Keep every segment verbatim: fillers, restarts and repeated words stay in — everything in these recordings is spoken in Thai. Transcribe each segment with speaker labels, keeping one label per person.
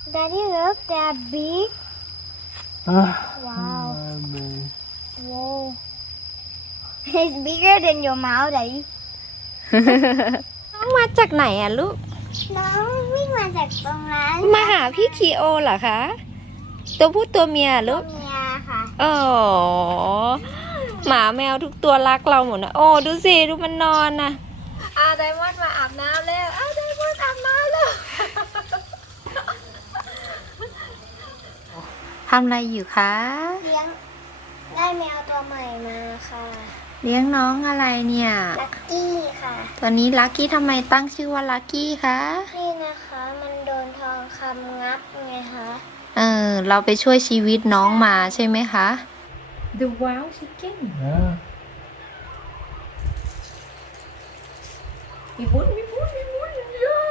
Speaker 1: Daddy, look, they're big. Wow. Whoa. It's bigger than your mouth, Daddy.
Speaker 2: น้องมาจากไหนอ่ะลูก
Speaker 1: น้องวิ่งมาจากตรงนั้น
Speaker 2: มาหาพี่คีโอเหรอคะ ตัวผู้ตัวเมียลูก
Speaker 1: เมียค่ะ
Speaker 2: อ๋อหมาแมวทุกตัวรักเราหมดนะโอ้ดูสิดูมันนอนนะอาไดมอนด์มาอาบน้ำแล้วอาไดมอนด์อาบน้ำแล้วทำอะไรอยู่คะ
Speaker 1: เลี้ยงได้แมวตัวใหม่มาค่ะ
Speaker 2: เลี้ยงน้องอะไรเนี่ย
Speaker 1: ลักกี้ค่ะ
Speaker 2: ตัวนี้ลักกี้ทำไมตั้งชื่อว่าลักกี้คะ
Speaker 1: นี่นะคะมันโดนทองคำงับไงคะ
Speaker 2: เออเราไปช่วยชีวิตน้องมาใช่ไหมคะ The Wow Chicken
Speaker 3: Ja.
Speaker 2: มีบุญมีบุญมีบุญเยอะ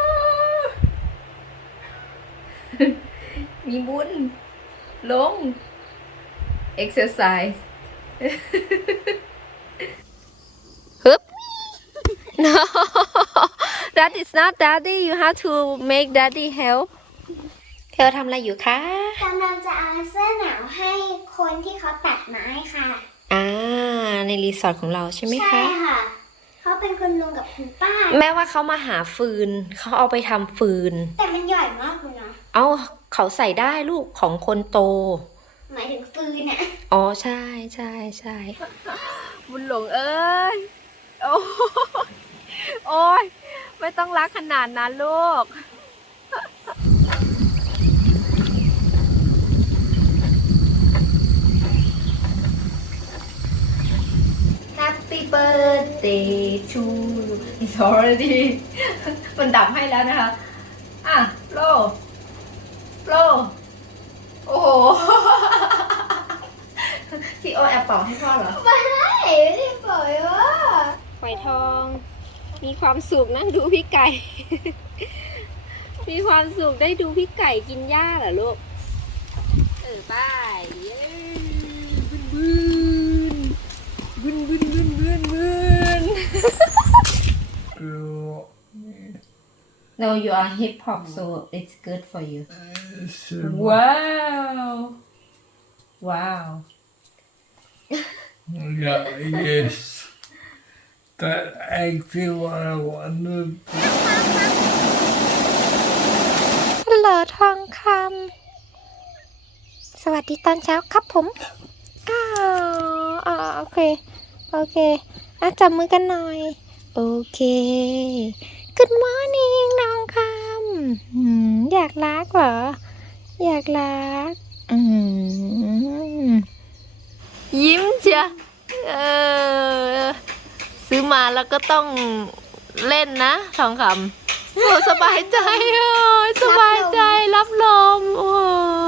Speaker 2: มีบุญลง exercise ฮึบ no that is not daddy you have to make daddy help เธอทำอะไรอยู่คะ
Speaker 1: กำลังจะเอาเสื้อหนาวให้คนที่เขาตัดไม้ค่ะ
Speaker 2: อ่าในรีสอร์ทของเราใช่ไหมคะ
Speaker 1: ใช่ค่ะ เขาเป็นคุณลุงกับคุณป้า
Speaker 2: แม้ว่าเขามาหาฟืน เขาเอาไปทำฟืน
Speaker 1: แต่มันใหญ่มากเลยนะ
Speaker 2: เอาเขาใส่ได้ลูกของคนโต
Speaker 1: หมายถึงฟืนอะ
Speaker 2: อ๋อใช่ใช่ใช่บุญหลงเอ้ย โอ้โอ้ยไม่ต้องรักขนาดนั้นลูก Happy birthday to you It's already มันดับให้แล้วนะคะ อ่ะโลโลโอ้โห ที่โอแอบเป่าให้พ่อเหรอ
Speaker 1: ไม่ไม่ได้ปล่อยว่า
Speaker 2: ฝอยทอง มีความสุขนั่งดูพี่ไก่ มีความสุขได้ดูพี่ไก่กินหญ้าเหรอลูก เออไปเย้บึนบึนบึนบึนบึนบึน No you are hip hop so it's good for you Wow Wow
Speaker 3: Yeah, yes. That actually what I wanted.
Speaker 2: ฮัลโหลทองคำ สวัสดีตอนเช้าครับผม อ้าวอ่าโอเค โอเคอ่ะจับมือกันหน่อย โอเค Good morning น้องคำอืมอยากรักเหรอ อยากรัก อืมยิ้มเชียเออ ซื้อมาแล้วก็ต้องเล่นนะทองคำโอ้สบายใจโอ้ยสบายใจรับลมโอ้